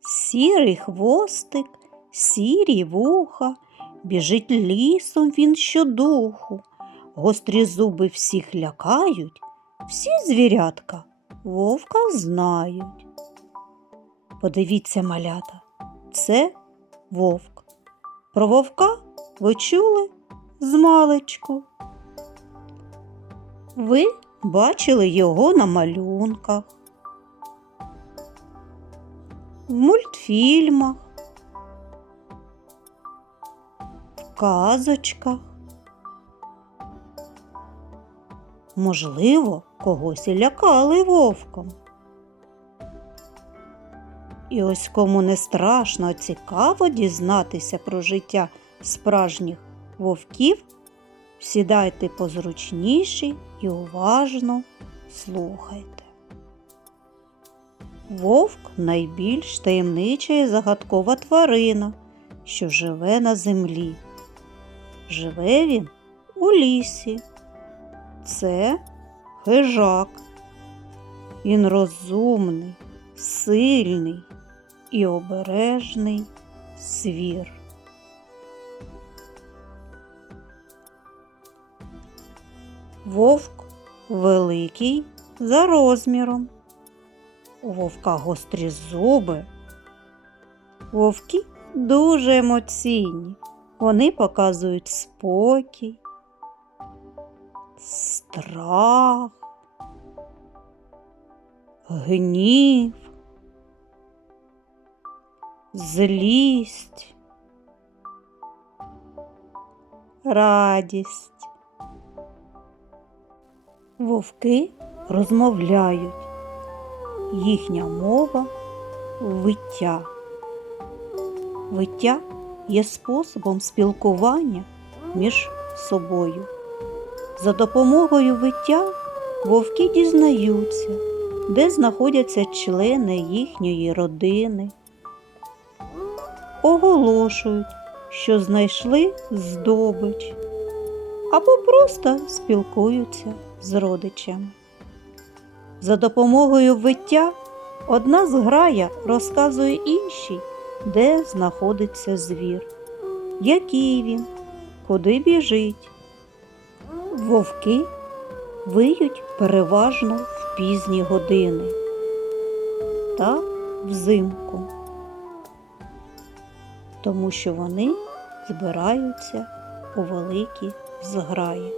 Сірий хвостик, сірі вуха, біжить лісом він щодуху. Гострі зуби всіх лякають, всі звірятка вовка знають. Подивіться, малята, це вовк. Про вовка ви чули змалечку. Ви бачили його на малюнках, в мультфільмах, в казочках. Можливо, когось і лякали вовком. І ось кому не страшно, цікаво дізнатися про життя справжніх вовків, сідайте позручніші і уважно слухайте. Вовк найбільш таємнича і загадкова тварина, що живе на землі. Живе він у лісі. Це хижак. Він розумний, сильний і обережний звір. Вовк великий за розміром. У вовка гострі зуби. Вовки дуже емоційні. Вони показують спокій, страх, гнів, злість, радість. Вовки розмовляють. Їхня мова виття. Виття є способом спілкування між собою. За допомогою виття вовки дізнаються, де знаходяться члени їхньої родини, оголошують, що знайшли здобич, або просто спілкуються з родичами. За допомогою виття одна зграя розказує іншій, де знаходиться звір, який він, куди біжить. Вовки виють переважно в пізні години та взимку, тому що вони збираються у великі зграї.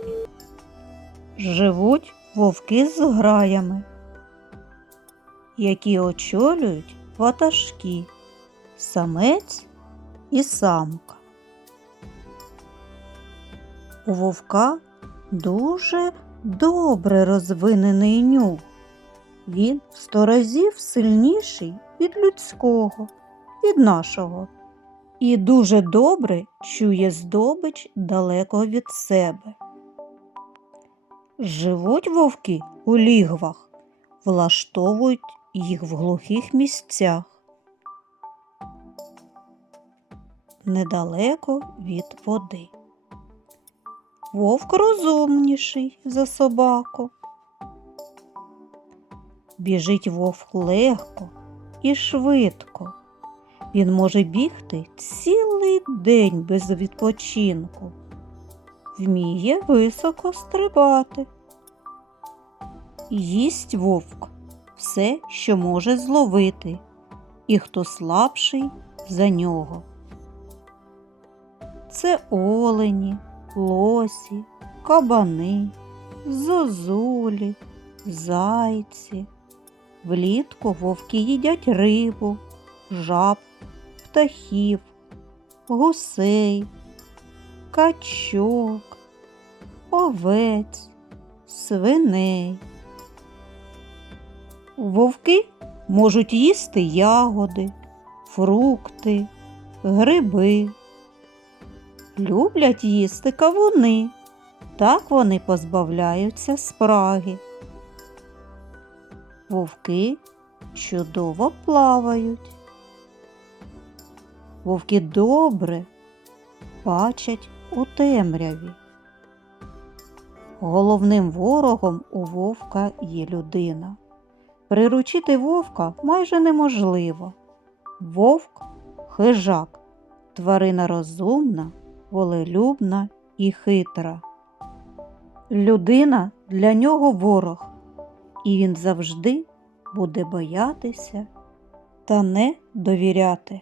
Живуть вовки з граями, які очолюють ватажки, самець і самка. У вовка дуже добре розвинений нюх. Він в сто разів сильніший від людського, від нашого, і дуже добре чує здобич далеко від себе. Живуть вовки у лігвах, влаштовують їх в глухих місцях. Недалеко від води. Вовк розумніший за собаку. Біжить вовк легко і швидко. Він може бігти цілий день без відпочинку вміє високо стрибати. Їсть вовк все, що може зловити, і хто слабший за нього. Це олені, лосі, кабани, зозулі, зайці. Влітку вовки їдять рибу, жаб, птахів, гусей, качок, овець, свиней. Вовки можуть їсти ягоди, фрукти, гриби. Люблять їсти кавуни, так вони позбавляються спраги. Вовки чудово плавають. Вовки добре бачать у темряві. Головним ворогом у вовка є людина. Приручити вовка майже неможливо. Вовк хижак, тварина розумна, волелюбна і хитра. Людина для нього ворог, і він завжди буде боятися та не довіряти.